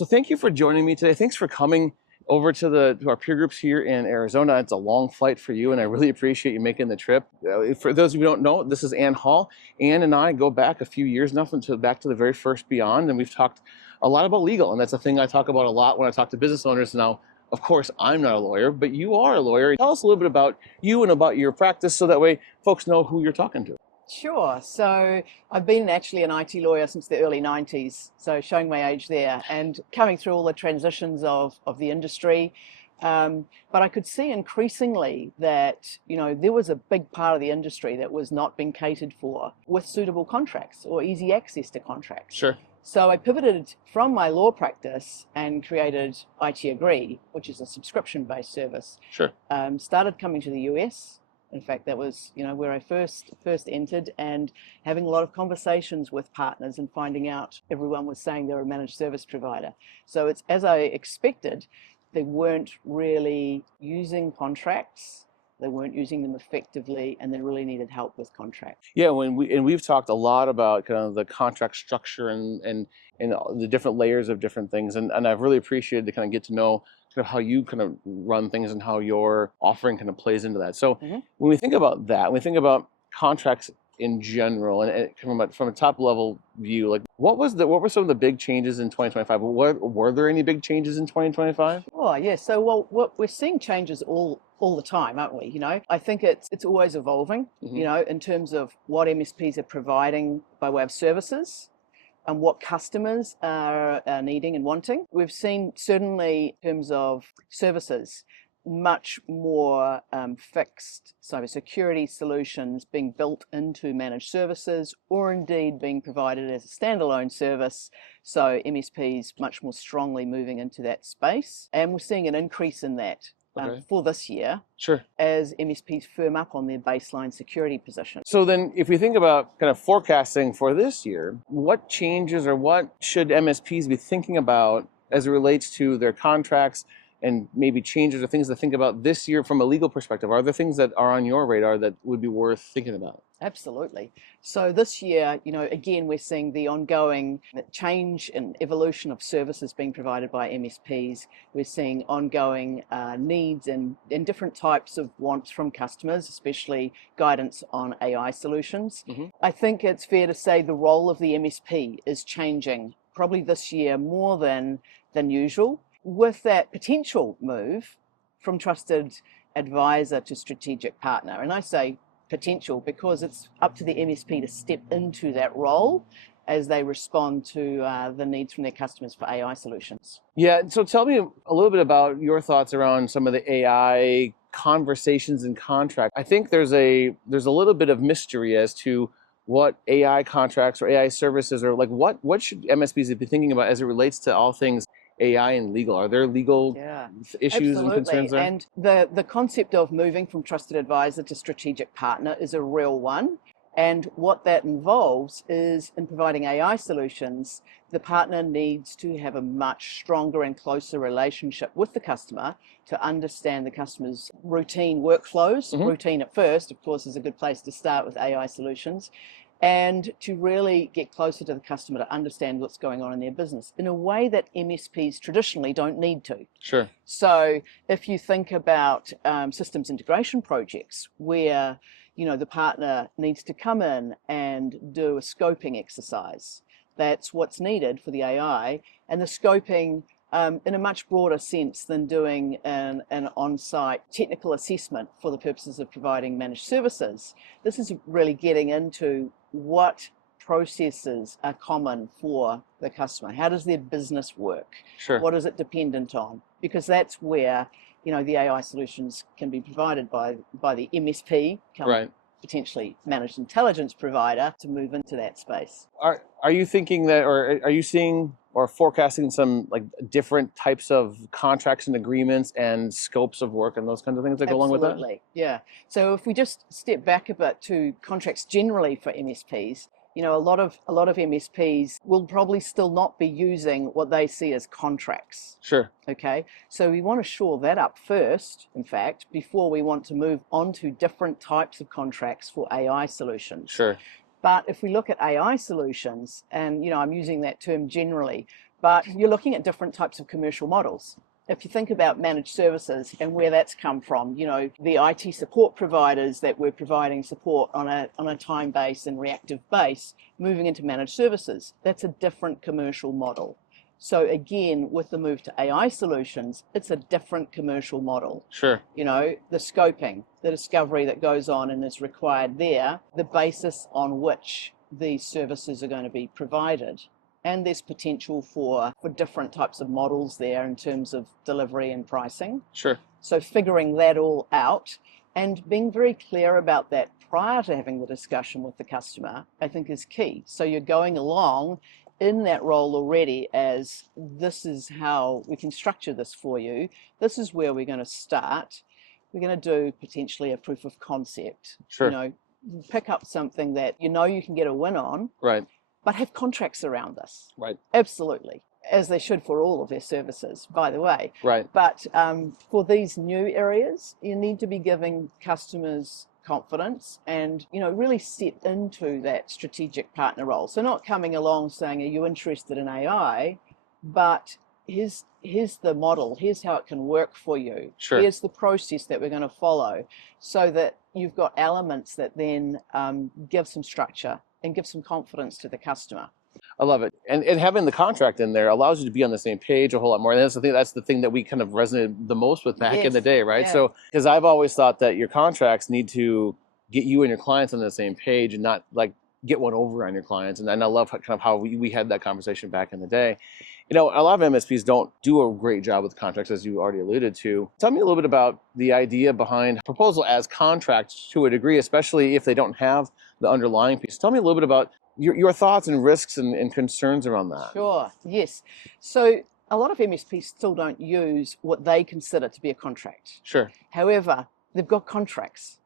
So thank you for joining me today. Thanks for coming over to our peer groups here in Arizona. It's a long flight for you, and I really appreciate you making the trip. For those of you who don't know, this is Ann Hall. Ann and I go back a few years now, back to the very first Beyond, and we've talked a lot about legal, and that's a thing I talk about a lot when I talk to business owners. Now, of course, I'm not a lawyer, but you are a lawyer. Tell us a little bit about you and about your practice so that way folks know who you're talking to. Sure. So I've been actually an IT lawyer since the early 90s, so showing my age there, and coming through all the transitions of the industry. But I could see increasingly that, there was a big part of the industry that was not being catered for with suitable contracts or easy access to contracts. Sure. So I pivoted from my law practice and created IT Agree, which is a subscription-based service. Sure. Started coming to the US. In fact, that was, where I first entered, and having a lot of conversations with partners and finding out everyone was saying they were a managed service provider. So it's as I expected. They weren't really using contracts. They weren't using them effectively, and they really needed help with contracts. Yeah, we've talked a lot about kind of the contract structure and the different layers of different things, and I've really appreciated to kind of get to know kind of how you kind of run things and how your offering kind of plays into that. So when we think about that, when we think about contracts in general, and from a top level view, like what were some of the big changes in 2025? Were there any big changes in 2025? Oh yeah, so what we're seeing changes all the time, aren't we? I think it's always evolving. In terms of what MSPs are providing by way of services, and what customers are needing and wanting. We've seen, certainly in terms of services, much more fixed cybersecurity solutions being built into managed services, or indeed being provided as a standalone service. So MSPs much more strongly moving into that space. And we're seeing an increase in that. For this year, sure, as MSPs firm up on their baseline security position. So then if we think about kind of forecasting for this year, what changes or what should MSPs be thinking about as it relates to their contracts, and maybe changes or things to think about this year from a legal perspective? Are there things that are on your radar that would be worth thinking about? Absolutely. So this year, again, we're seeing the ongoing change and evolution of services being provided by MSPs. We're seeing ongoing needs and different types of wants from customers, especially guidance on AI solutions. I think it's fair to say the role of the MSP is changing probably this year more than usual, with that potential move from trusted advisor to strategic partner. And I say potential because it's up to the MSP to step into that role as they respond to the needs from their customers for AI solutions. Yeah, so tell me a little bit about your thoughts around some of the AI conversations and contract. I think there's a little bit of mystery as to what AI contracts or AI services are like. What should MSPs be thinking about as it relates to all things AI and legal? Are there legal issues and concerns there? And the concept of moving from trusted advisor to strategic partner is a real one. And what that involves is, in providing AI solutions, the partner needs to have a much stronger and closer relationship with the customer to understand the customer's routine workflows. Routine at first, of course, is a good place to start with AI solutions, and to really get closer to the customer to understand what's going on in their business in a way that MSPs traditionally don't need to. Sure. So if you think about systems integration projects where the partner needs to come in and do a scoping exercise, that's what's needed for the AI, and the scoping in a much broader sense than doing an on-site technical assessment for the purposes of providing managed services. This is really getting into what processes are common for the customer. How does their business work? Sure. What is it dependent on? Because that's where the AI solutions can be provided by the MSP, right, potentially managed intelligence provider, to move into that space. Are you thinking that, or are you seeing or forecasting some like different types of contracts and agreements and scopes of work and those kinds of things that go along with that? Absolutely, yeah. So if we just step back a bit to contracts generally for MSPs, a lot of MSPs will probably still not be using what they see as contracts. Sure. Okay, so we want to shore that up first, in fact, before we want to move on to different types of contracts for AI solutions. Sure. But if we look at AI solutions, and I'm using that term generally, But you're looking at different types of commercial models. If you think about managed services and where that's come from, you know, the IT support providers that were providing support on a time base and reactive base, moving into managed services, that's a different commercial model. So again, with the move to AI solutions, it's a different commercial model. Sure. You know, the scoping, the discovery that goes on and is required there, the basis on which these services are going to be provided. And there's potential for different types of models there in terms of delivery and pricing. Sure. So figuring that all out and being very clear about that prior to having the discussion with the customer, I think is key. So you're going along in that role already as this is how we can structure this for you. This is where we're going to start. We're going to do potentially a proof of concept. Sure. You know, pick up something that you know you can get a win on. Right. But have contracts around this. Right. Absolutely. As they should for all of their services, by the way. Right. But for these new areas, you need to be giving customers confidence and, you know, really set into that strategic partner role. So not coming along saying, are you interested in AI? But here's the model. Here's how it can work for you. Sure. Here's the process that we're going to follow, so that you've got elements that then give some structure and give some confidence to the customer. I love it. And having the contract in there allows you to be on the same page a whole lot more. And that's the thing that we kind of resonated the most with back in the day, right? Yeah. So, because I've always thought that your contracts need to get you and your clients on the same page and not like get one over on your clients. And I love kind of how we had that conversation back in the day. You know, a lot of MSPs don't do a great job with contracts, as you already alluded to. Tell me a little bit about the idea behind proposal as contracts to a degree, especially if they don't have the underlying piece. Tell me a little bit about your thoughts and risks and concerns around that. Sure, yes. So a lot of MSPs still don't use what they consider to be a contract. Sure. However, they've got contracts.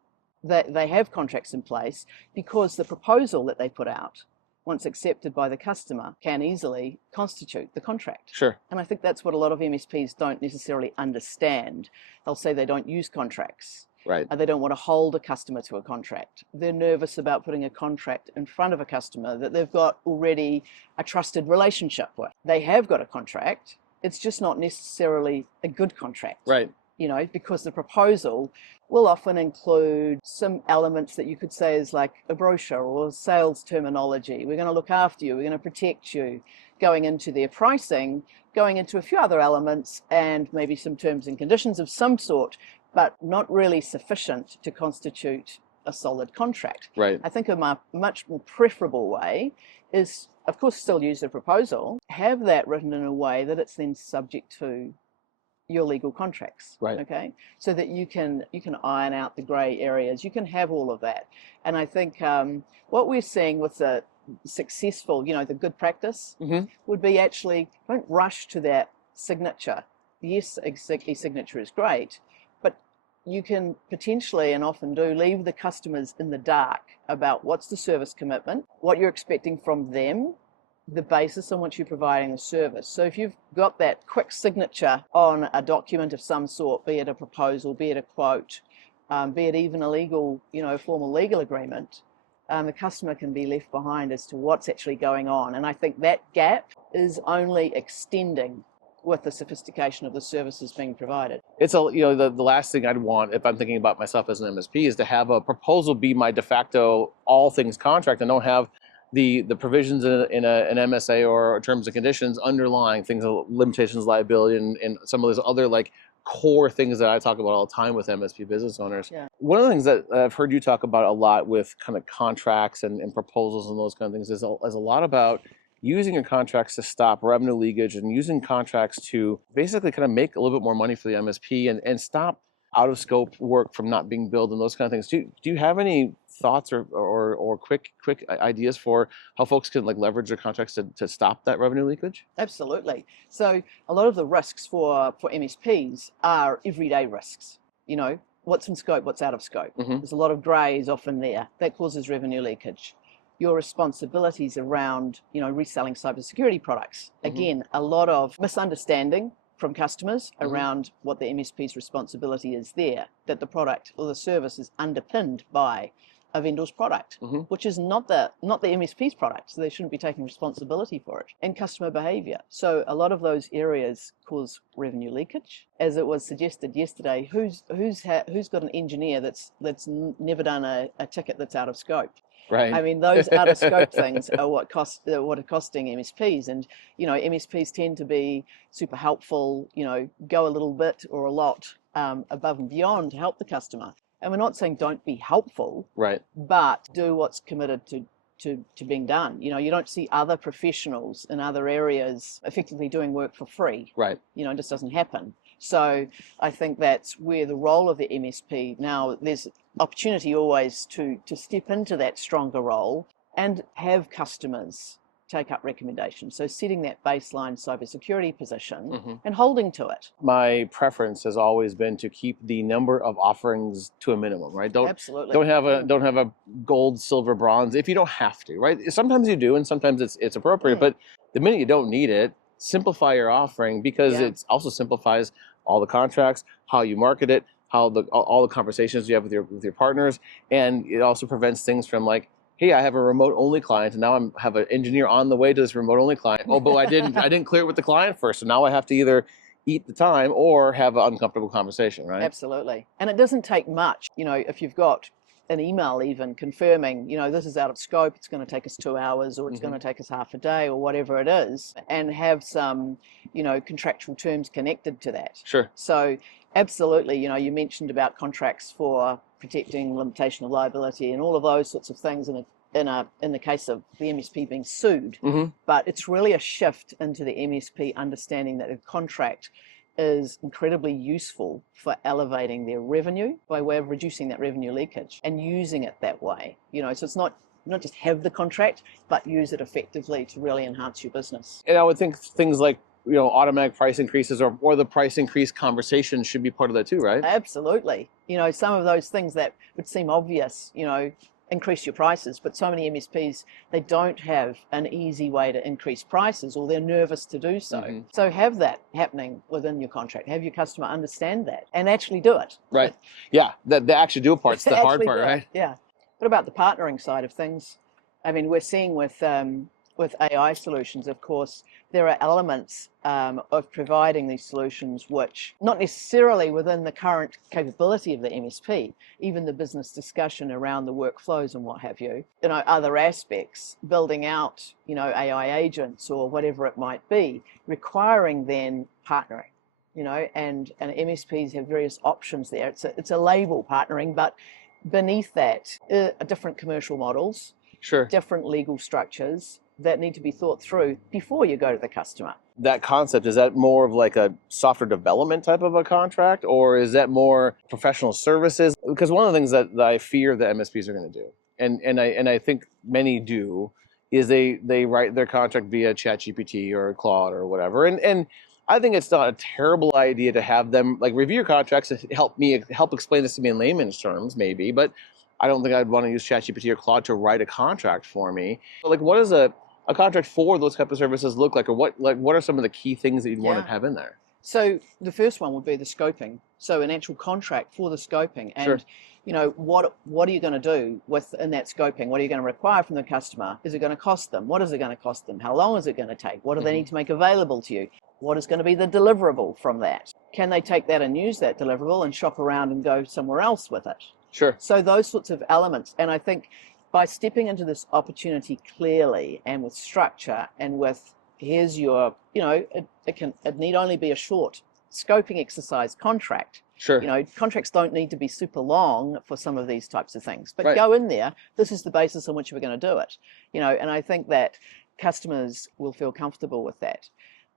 They have contracts in place because the proposal that they put out, once accepted by the customer, can easily constitute the contract. Sure. And I think that's what a lot of MSPs don't necessarily understand. They'll say they don't use contracts. Right. They don't want to hold a customer to a contract. They're nervous about putting a contract in front of a customer that they've got already a trusted relationship with. They have got a contract. It's just not necessarily a good contract. Right. You know, because the proposal will often include some elements that you could say is like a brochure or sales terminology. We're going to look after you. We're going to protect you. Going into their pricing, going into a few other elements and maybe some terms and conditions of some sort, but not really sufficient to constitute a solid contract. Right. I think a much more preferable way is, of course, still use the proposal, have that written in a way that it's then subject to your legal contracts. Right. Okay. So that you can iron out the grey areas. You can have all of that. And I think what we're seeing with the successful, you know, the good practice would be actually don't rush to that signature. Yes, e-signature is great, but you can potentially and often do leave the customers in the dark about what's the service commitment, what you're expecting from them, the basis on which you're providing the service. So if you've got that quick signature on a document of some sort, be it a proposal, be it a quote, be it even a legal, you know, formal legal agreement, the customer can be left behind as to what's actually going on. And I think that gap is only extending with the sophistication of the services being provided. It's the last thing I'd want if I'm thinking about myself as an MSP is to have a proposal be my de facto all things contract and don't have the provisions in an MSA or terms and conditions underlying things, limitations, liability, and some of those other like core things that I talk about all the time with MSP business owners. Yeah. One of the things that I've heard you talk about a lot with kind of contracts and proposals and those kind of things is a lot about using your contracts to stop revenue leakage and using contracts to basically kind of make a little bit more money for the MSP and stop out of scope work from not being billed and those kind of things. Do you have any thoughts or quick ideas for how folks can like leverage their contracts to stop that revenue leakage? Absolutely. So a lot of the risks for MSPs are everyday risks. You know, what's in scope, what's out of scope. There's a lot of greys often there. That causes revenue leakage. Your responsibilities around, you know, reselling cybersecurity products. Again, a lot of misunderstanding from customers around what the MSP's responsibility is there, that the product or the service is underpinned by a vendor's product, which is not the MSP's product, so they shouldn't be taking responsibility for it, and customer behavior. So a lot of those areas cause revenue leakage. As it was suggested yesterday, who's got an engineer that's never done a ticket that's out of scope? Right. I mean, those out of scope things are what are costing MSPs, and MSPs tend to be super helpful. Go a little bit or a lot above and beyond to help the customer. And we're not saying don't be helpful, Right. but do what's committed to being done. You don't see other professionals in other areas effectively doing work for free. Right. It just doesn't happen. So I think that's where the role of the MSP, now there's opportunity always to step into that stronger role and have customers take up recommendations. So setting that baseline cybersecurity position and holding to it. My preference has always been to keep the number of offerings to a minimum, right? Absolutely. Don't have a gold, silver, bronze if you don't have to, right? Sometimes you do, and sometimes it's appropriate. But the minute you don't need it, simplify your offering, because it also simplifies all the contracts, how you market it, how all the conversations you have with your partners, and it also prevents things from like, hey, I have a remote only client, and now I have an engineer on the way to this remote only client. Oh, but I didn't clear it with the client first, so now I have to either eat the time or have an uncomfortable conversation, right? Absolutely. And it doesn't take much. If you've got an email even confirming, this is out of scope, it's going to take us 2 hours, or it's going to take us half a day, or whatever it is, and have some, contractual terms connected to that. Sure. So absolutely, you mentioned about contracts for protecting limitation of liability and all of those sorts of things in the case of the MSP being sued. But it's really a shift into the MSP understanding that a contract is incredibly useful for elevating their revenue by way of reducing that revenue leakage and using it that way. So it's not just have the contract, but use it effectively to really enhance your business. And I would think things like automatic price increases or the price increase conversation should be part of that too, right? Absolutely. Some of those things that would seem obvious, increase your prices, but so many MSPs, they don't have an easy way to increase prices, or they're nervous to do so. So have that happening within your contract. Have your customer understand that and actually do it. Right. Yeah, the actually do part's the hard part, right? Yeah. What about the partnering side of things? I mean, we're seeing with AI solutions, of course, there are elements of providing these solutions which not necessarily within the current capability of the MSP, even the business discussion around the workflows and what have you, other aspects, building out, AI agents or whatever it might be, requiring then partnering, and MSPs have various options there. It's a label partnering, but beneath that are different commercial models, sure, different legal structures that need to be thought through before you go to the customer. That concept, is that more of like a software development type of a contract, or is that more professional services? Because one of the things that I fear the MSPs are going to do, and I think many do, is they write their contract via ChatGPT or Claude or whatever, and I think it's not a terrible idea to have them like review your contracts and help explain this to me in layman's terms, maybe, but I don't think I'd want to use ChatGPT or Claude to write a contract for me. But like, what does a contract for those type of services look like, or what are some of the key things that you'd want to have in there? So the first one would be the scoping. So an actual contract for the scoping, and what are you going to do in that scoping? What are you going to require from the customer? Is it going to cost them? What is it going to cost them? How long is it going to take? What do they need to make available to you? What is going to be the deliverable from that? Can they take that and use that deliverable and shop around and go somewhere else with it? Sure. So those sorts of elements, and I think by stepping into this opportunity clearly and with structure and with here's your, it need only be a short scoping exercise contract. Sure. Contracts don't need to be super long for some of these types of things, but go in there. This is the basis on which we're going to do it. And I think that customers will feel comfortable with that.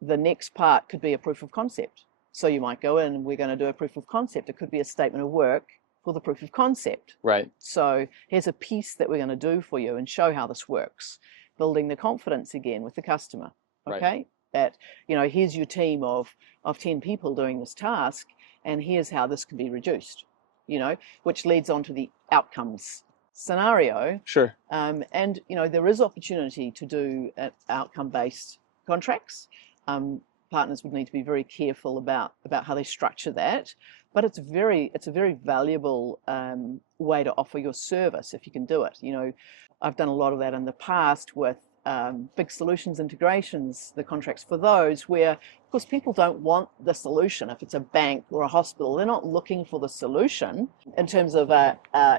The next part could be a proof of concept. So you might go in, we're going to do a proof of concept. It could be a statement of work for the proof of concept. Right. So here's a piece that we're going to do for you and show how this works, building the confidence again with the customer. Okay. Right. That, here's your team of 10 people doing this task, and here's how this can be reduced, which leads on to the outcomes scenario. Sure. And, there is opportunity to do outcome-based contracts. partners would need to be very careful about how they structure that. But it's a very valuable way to offer your service if you can do it. You know, I've done a lot of that in the past with big solutions integrations, the contracts for those where, of course, people don't want the solution. If it's a bank or a hospital, they're not looking for the solution in terms of,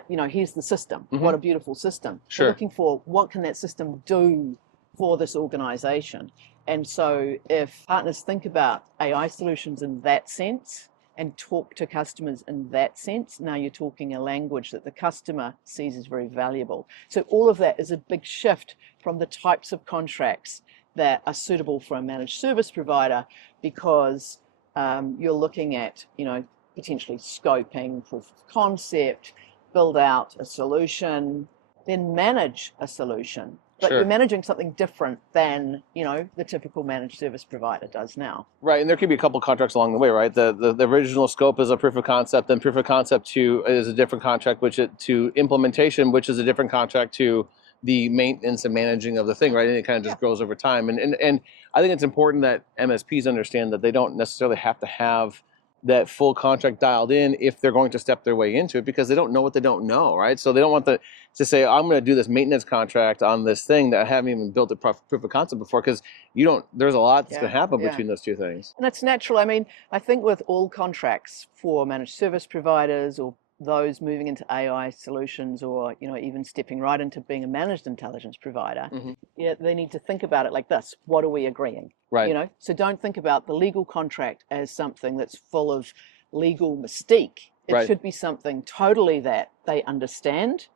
you know, here's the system. Mm-hmm. What a beautiful system. Sure. They're looking for what can that system do for this organization. And so if partners think about AI solutions in that sense and talk to customers in that sense, now you're talking a language that the customer sees as very valuable. So all of that is a big shift from the types of contracts that are suitable for a managed service provider, because you're looking at, you know, potentially scoping, proof of concept, build out a solution, then manage a solution. But Sure. you're managing something different than, you know, the typical managed service provider does now. Right, and there could be a couple contracts along the way, right? The original scope is a proof of concept, then proof of concept to is a different contract, which to implementation, which is a different contract to the maintenance and managing of the thing, right? And it kind of just grows over time. And I think it's important that MSPs understand that they don't necessarily have to have that full contract dialed in if they're going to step their way into it, because they don't know what they don't know, right? So they don't want to say, I'm going to do this maintenance contract on this thing that I haven't even built a proof of concept before, because there's a lot that's going to happen between those two things. And it's natural. I mean, I think with all contracts for managed service providers or those moving into AI solutions, or, you know, even stepping right into being a managed intelligence provider, yeah, they need to think about it like this: what are we agreeing? Right. You know, so don't think about the legal contract as something that's full of legal mystique. It should be something totally that they understand,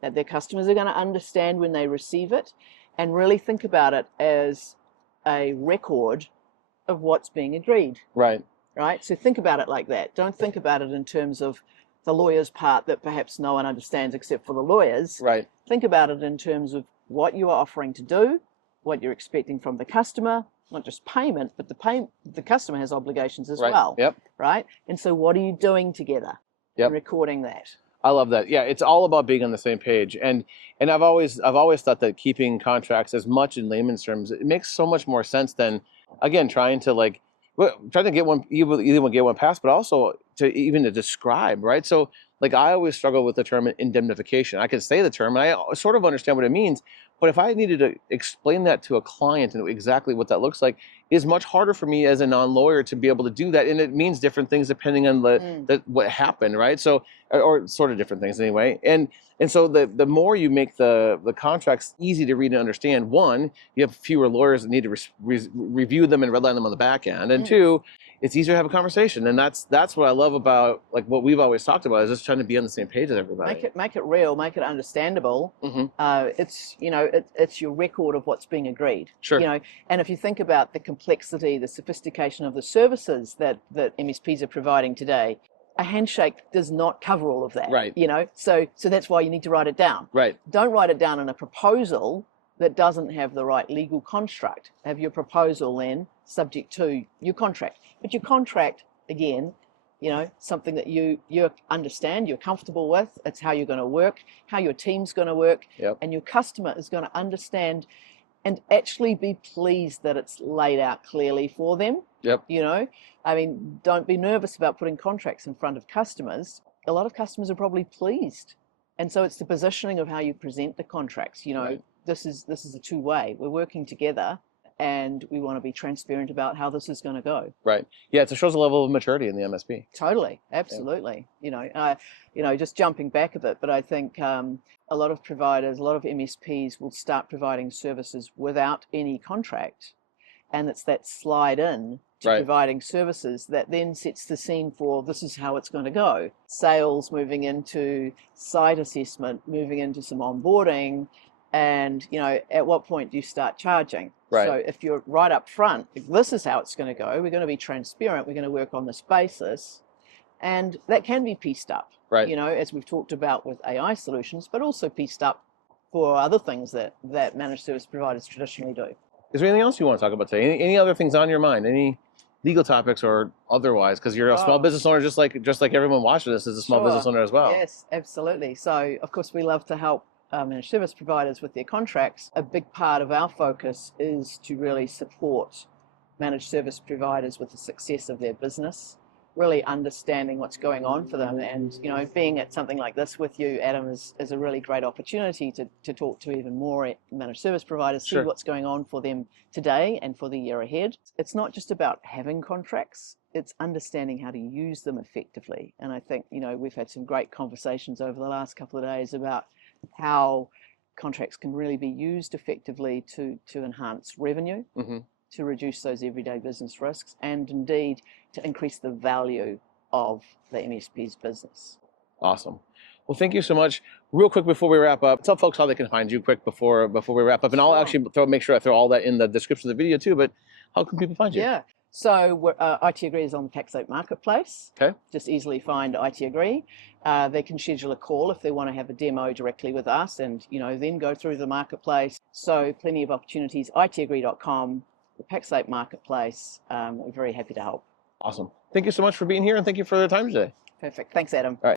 that their customers are going to understand when they receive it, and really think about it as a record of what's being agreed. Right. Right. So think about it like that. Don't think about it in terms of the lawyer's part that perhaps no one understands except for the lawyers. Right. Think about it in terms of what you are offering to do, what you're expecting from the customer, not just payment, but the customer has obligations as well. Yep. Right. And so what are you doing together? Yep. And recording that. I love that. Yeah, it's all about being on the same page. And I've always thought that keeping contracts as much in layman's terms, it makes so much more sense than, again, trying to get one, either get one passed, but also to describe, right? So like, I always struggle with the term indemnification. I can say the term and I sort of understand what it means, but if I needed to explain that to a client and exactly what that looks like, is much harder for me as a non-lawyer to be able to do that. And it means different things depending on what happened, right? So, or sort of different things anyway. And so the more you make the contracts easy to read and understand, one, you have fewer lawyers that need to review them and redline them on the back end. And two, it's easier to have a conversation. And that's what I love about, like, what we've always talked about, is just trying to be on the same page as everybody. Make it real, make it understandable. It's, you know, it's your record of what's being agreed. Sure. You know, and if you think about the complexity, the sophistication of the services that MSPs are providing today, a handshake does not cover all of that. Right. You know, so that's why you need to write it down. Right. Don't write it down in a proposal that doesn't have the right legal construct. Have your proposal then subject to your contract. But your contract, again, you know, something that you understand, you're comfortable with. It's how you're going to work, how your team's going to work, and your customer is going to understand and actually be pleased that it's laid out clearly for them. Yep. You know, I mean, don't be nervous about putting contracts in front of customers. A lot of customers are probably pleased. And so it's the positioning of how you present the contracts. You know, this is a two-way. We're working together, and we want to be transparent about how this is going to go. Right. Yeah, it shows a level of maturity in the MSP. Totally. Absolutely. Yeah. You know, just jumping back a bit, but I think a lot of providers, a lot of MSPs will start providing services without any contract. And it's that slide in to providing services that then sets the scene for, this is how it's going to go. Sales moving into site assessment, moving into some onboarding, and, you know, at what point do you start charging? Right. So if you're right up front, this is how it's going to go. We're going to be transparent. We're going to work on this basis. And that can be pieced up, you know, as we've talked about with AI solutions, but also pieced up for other things that managed service providers traditionally do. Is there anything else you want to talk about today? Any other things on your mind? Any legal topics or otherwise? Because you're a small business owner, just like everyone watching this is a small business owner as well. Yes, absolutely. So, of course, we love to help managed service providers with their contracts. A big part of our focus is to really support managed service providers with the success of their business, really understanding what's going on for them. And, you know, being at something like this with you, Adam, is a really great opportunity to talk to even more managed service providers, see Sure. what's going on for them today and for the year ahead. It's not just about having contracts, it's understanding how to use them effectively. And I think, you know, we've had some great conversations over the last couple of days about how contracts can really be used effectively to enhance revenue, to reduce those everyday business risks, and indeed to increase the value of the MSP's business. Awesome. Well, thank you so much. Real quick before we wrap up, tell folks how they can find you quick before we wrap up. And I'll actually make sure I throw all that in the description of the video too, but how can people find you? Yeah. So IT Agree is on the TaxApe Marketplace. Okay. Just easily find IT Agree. They can schedule a call if they want to have a demo directly with us, and, you know, then go through the marketplace. So plenty of opportunities. itagree.com, the TaxApe Marketplace. We're very happy to help. Awesome. Thank you so much for being here, and thank you for the time today. Perfect. Thanks, Adam. All right.